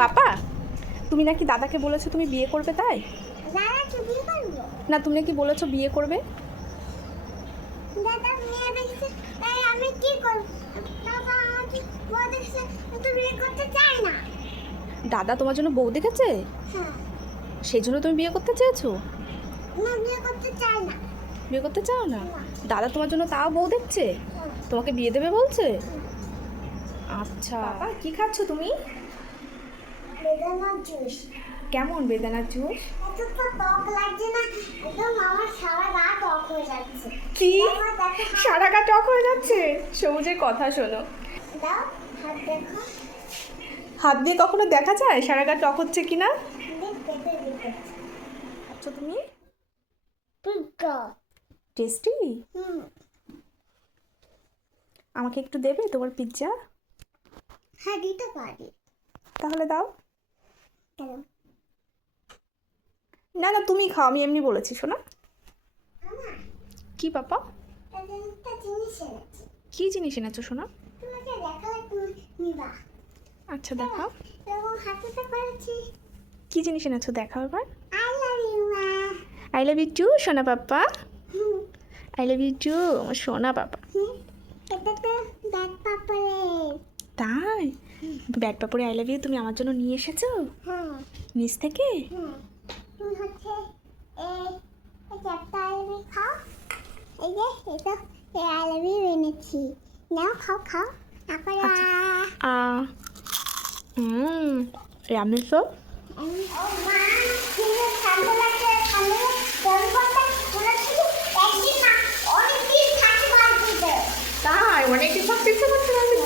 পাপা, তুমি নাকি দাদাকে বলেছো তুমি বিয়ে করবে, তাই না? তুমি নাকি বলেছো বিয়ে করবে। দাদা মেয়ে দেখছে, তাই আমি কি করব? দাদা আমাকে বউ দেখছে, কিন্তু বিয়ে করতে চাই না। দাদা তোমার জন্য বউ দেখেছে, হ্যাঁ। সেই জন্য তুমি বিয়ে করতে চেয়েছো? না, বিয়ে করতে চাই না। বিয়ে করতে চাও না? না। দাদা তোমার জন্য তাও বউ দেখছে, হ্যাঁ। তোমাকে বিয়ে দেবে বলছে। আচ্ছা পাপা, কি খাচ্ছ তুমি? বেদানার জুস। কেমন বেদানার জুস? এত তো টক লাগছে না, একদম আমার সারা গা টক হয়ে যাচ্ছে। কি দেখো, দেখো, সারা গা টক হয়ে যাচ্ছে? সবুজের কথা শোনো। দাও, হাত দেখো। হাত দিয়ে কখনো দেখা যায় সারা গা টক হচ্ছে কিনা? দেখতে দেখতে আচ্ছা তুমি পিজ্জা। টেস্টি। হুম। আমাকে একটু দেবে তোমার পিৎজা? হ্যাঁ, দিতে পারি। তাহলে দাও। কেন? না না, তুমি খাও, আমি এমনি বলেছি। শোনো। আমার কি পাপা? একটা জিনিস এনেছি। কি জিনিস এনেছো শোনো? তোমাকে দেখালে তুমি নিবা। আচ্ছা দেখাও। এরকম হাতে করেছি। কি জিনিস এনেছো দেখাও এবার। আই লাভ ইউ মা। আই লাভ ইউ টু সোনা পাপা। হুম। আই লাভ ইউ টু আমার সোনা পাপা। এটা তো ব্যাগ পাপড়ে। তাই? ব্যাট পাপড়ে আই লাভ ইউ তুমি আমার জন্য নিয়ে এসেছো হ্যাঁ। নিচ থেকে? তুমি হচ্ছে এই একটা আই লাভ ইউ খাও। এই যে এটা এই আই লাভ ইউ এনেছি। নাও খাও খাও। তারপরে রামের সব। ও মা, কিন্তু ঠান্ডা লাগছে, ঠান্ডা গরম করতে মনে হচ্ছে একদিন না অনেকদিন থাকতে পারবে। তাই অনেক ভাবতে ইচ্ছে করছে রামের।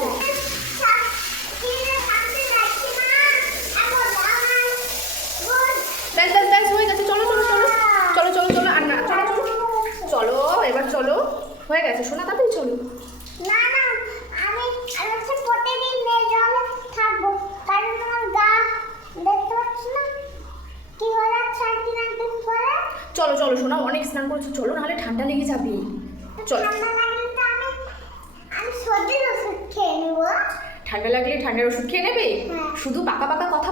ব্যাস ব্যাস ব্যাস হয়ে গেছে, চলো চলো চলো চলো চলো চলো আর না, চলো চলো চলো এবার চলো, হয়ে গেছে সোনা, তাড়াতাড়ি চলো। না না, আমি হচ্ছে প্রতিদিন জলে থাকবো, কারণ আমার গা দেখতে পাচ্ছি না কি হয়ে যাচ্ছে একদিন একদিন করে। চলো চলো সোনা, অনেক স্নান করেছো, চলো নাহলে ঠান্ডা লেগে যাবে। চলো। ঠান্ডা লাগলে তো আমি সর্দির ওষুধ খেয়ে নেবো। ঠান্ডা লাগলে ঠান্ডার ওষুধ খেয়ে নেবে? হ্যাঁ। শুধু পাকা পাকা কথা